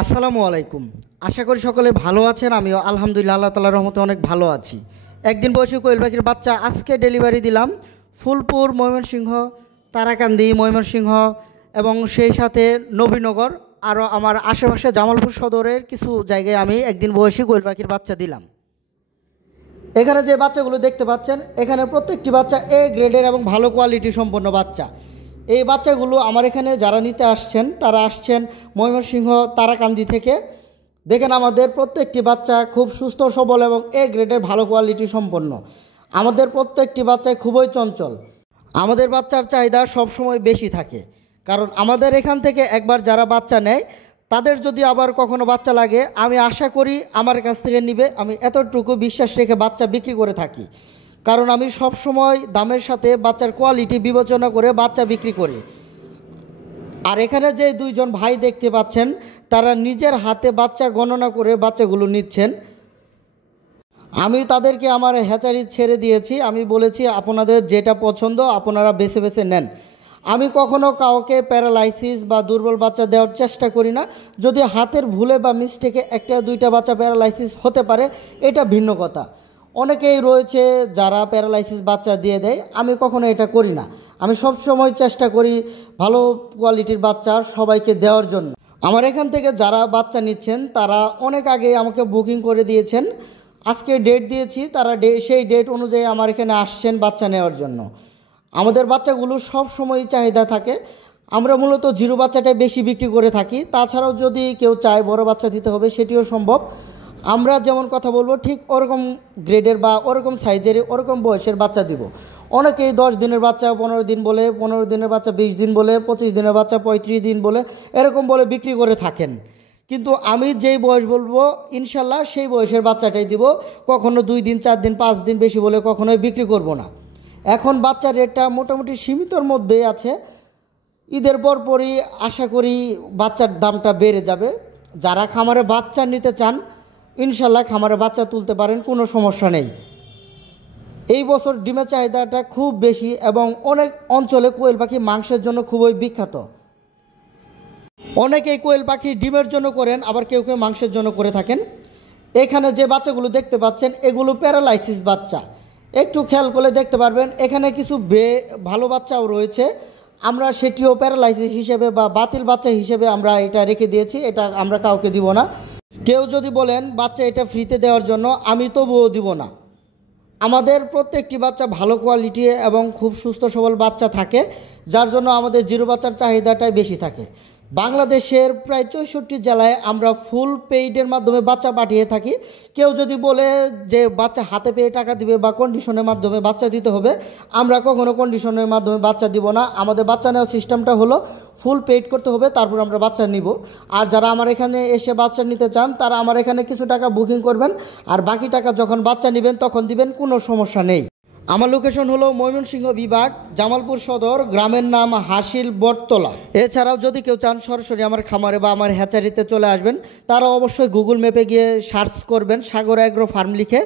আসসালামু আলাইকুম। আশা করি সকলে ভালো আছেন। আমিও আলহামদুলিল্লাহ আল্লাহ তাআলার রহমতে অনেক ভালো আছি। একদিন বয়সী কোয়েল পাখির বাচ্চা আজকে ডেলিভারি দিলাম ফুলপুর, ময়মনসিংহ, তারাকান্দি, ময়মনসিংহ এবং সেই সাথে নবীনগর, আরও আমার আশেপাশে জামালপুর সদরের কিছু জায়গায় আমি একদিন বয়সী কোয়েল পাখির বাচ্চা দিলাম। এখানে যে বাচ্চাগুলো দেখতে পাচ্ছেন, এখানে প্রত্যেকটি বাচ্চা এ গ্রেডের এবং ভালো কোয়ালিটি সম্পন্ন বাচ্চা। এই বাচ্চাগুলো আমার এখানে যারা নিতে আসছেন তারা আসছেন ময়মনসিংহ, তারাকান্দি থেকে। দেখেন আমাদের প্রত্যেকটি বাচ্চা খুব সুস্থ সবল এবং এ গ্রেডের ভালো কোয়ালিটি সম্পন্ন। আমাদের প্রত্যেকটি বাচ্চায় খুবই চঞ্চল। আমাদের বাচ্চার চাহিদা সবসময় বেশি থাকে, কারণ আমাদের এখান থেকে একবার যারা বাচ্চা নেয় তাদের যদি আবার কখনো বাচ্চা লাগে, আমি আশা করি আমার কাছ থেকে নিবে। আমি এতটুকু বিশ্বাস রেখে বাচ্চা বিক্রি করে থাকি, কারণ আমি সব সময় দামের সাথে বাচ্চার কোয়ালিটি বিবেচনা করে বাচ্চা বিক্রি করি। আর এখানে যে দুইজন ভাই দেখতে পাচ্ছেন, তারা নিজের হাতে বাচ্চা গণনা করে বাচ্চাগুলো নিচ্ছেন। আমি তাদেরকে আমার হ্যাচারি ছেড়ে দিয়েছি। আমি বলেছি আপনাদের যেটা পছন্দ আপনারা বেছে বেছে নেন। আমি কখনো কাউকে প্যারালাইসিস বা দুর্বল বাচ্চা দেওয়ার চেষ্টা করি না। যদি হাতের ভুলে বা মিস্টেকে একটা দুইটা বাচ্চা প্যারালাইসিস হতে পারে, এটা ভিন্ন কথা। অনেকেই রয়েছে যারা প্যারালাইসিস বাচ্চা দিয়ে দেয়, আমি কখনো এটা করি না। আমি সব সময় চেষ্টা করি ভালো কোয়ালিটির বাচ্চা সবাইকে দেওয়ার জন্য। আমার এখান থেকে যারা বাচ্চা নিচ্ছেন তারা অনেক আগে আমাকে বুকিং করে দিয়েছেন। আজকে ডেট দিয়েছি, তারা সেই ডেট অনুযায়ী আমার এখানে আসছেন বাচ্চা নেওয়ার জন্য। আমাদের বাচ্চাগুলো সব সময় চাহিদা থাকে। আমরা মূলত জিরো বাচ্চাটাই বেশি বিক্রি করে থাকি। তাছাড়াও যদি কেউ চায় বড় বাচ্চা দিতে হবে, সেটিও সম্ভব। আমরা যেমন কথা বলবো ঠিক ওরকম গ্রেডের বা ওরকম সাইজের ওরকম বয়সের বাচ্চা দিব। অনেকেই 10 দিনের বাচ্চা 15 দিন বলে, 15 দিনের বাচ্চা 20 দিন বলে, 25 দিনের বাচ্চা 35 দিন বলে, এরকম বলে বিক্রি করে থাকেন। কিন্তু আমি যেই বয়স বলবো ইনশাল্লাহ সেই বয়সের বাচ্চাটাই দিব। কখনো 2 দিন 4 দিন 5 দিন বেশি বলে কখনোই বিক্রি করব না। এখন বাচ্চার রেটটা মোটামুটি সীমিতর মধ্যেই আছে। ঈদের পরপরই আশা করি বাচ্চার দামটা বেড়ে যাবে। যারা খামারে বাচ্চা নিতে চান ইনশাল্লাহ খামারে বাচ্চা তুলতে পারেন, কোনো সমস্যা নেই। এই বছর ডিমের চাহিদাটা খুব বেশি এবং অনেক অঞ্চলে কোয়েল পাখি মাংসের জন্য খুবই বিখ্যাত। অনেকেই কোয়েল পাখি ডিমের জন্য করেন, আবার কেউ কেউ মাংসের জন্য করে থাকেন। এখানে যে বাচ্চাগুলো দেখতে পাচ্ছেন এগুলো প্যারালাইসিস বাচ্চা। একটু খেয়াল করে দেখতে পারবেন এখানে কিছু ভালো বাচ্চাও রয়েছে। আমরা সেটিও প্যারালাইসিস হিসেবে বা বাতিল বাচ্চা হিসেবে আমরা এটা রেখে দিয়েছি। এটা আমরা কাউকে দিব না। কেউ যদি বলেন বাচ্চা এটা ফ্রিতে দেওয়ার জন্য, আমি তবুও দিব না। আমাদের প্রত্যেকটি বাচ্চা ভালো কোয়ালিটি এবং খুব সুস্থ সবল বাচ্চা থাকে, যার জন্য আমাদের জিরো বাচ্চার চাহিদাটাই বেশি থাকে। বাংলাদেশের প্রায় 64 জেলায় আমরা ফুল পেইডের মাধ্যমে বাচ্চা পাঠিয়ে থাকি। কেউ যদি বলে যে বাচ্চা হাতে পেয়ে টাকা দিবে বা কন্ডিশনের মাধ্যমে বাচ্চা দিতে হবে, আমরা কখনো কন্ডিশনের মাধ্যমে বাচ্চা দিব না। আমাদের বাচ্চা নেওয়ার সিস্টেমটা হলো ফুল পেইড করতে হবে, তারপর আমরা বাচ্চা নিব। আর যারা আমার এখানে এসে বাচ্চা নিতে চান তারা আমার এখানে কিছু টাকা বুকিং করবেন, আর বাকি টাকা যখন বাচ্চা নেবেন তখন দিবেন, কোনো সমস্যা নেই। আমার লোকেশন হলো ময়মনসিংহ বিভাগ, জামালপুর সদর, গ্রামের নাম হাসিল বটতলা। এছাড়াও যদি কেউ চান সরাসরি আমার খামারে বা আমার হ্যাচারিতে চলে আসবেন, তারা অবশ্যই গুগল ম্যাপে গিয়ে সার্চ করবেন সাগর অ্যাগ্রো ফার্ম লিখে,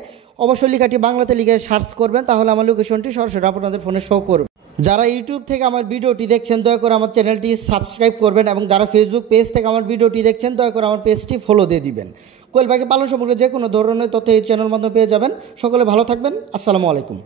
অবশ্যই লেখাটি বাংলাতে লিখে সার্চ করবেন, তাহলে আমার লোকেশনটি সরাসরি আপনাদের ফোনে শো করবে। যারা ইউটিউব থেকে আমার ভিডিওটি দেখছেন দয়া করে আমার চ্যানেলটি সাবস্ক্রাইব করবেন, এবং যারা ফেসবুক পেজ থেকে আমার ভিডিওটি দেখছেন দয়া করে আমার পেজটি ফলো দিয়ে দিবেন। কোয়েল পাখি পালন সম্পর্কে যে কোনো ধরনের তথ্য এই চ্যানেল মাধ্যমে পেয়ে যাবেন। সকলে ভালো থাকবেন। আসসালামু আলাইকুম।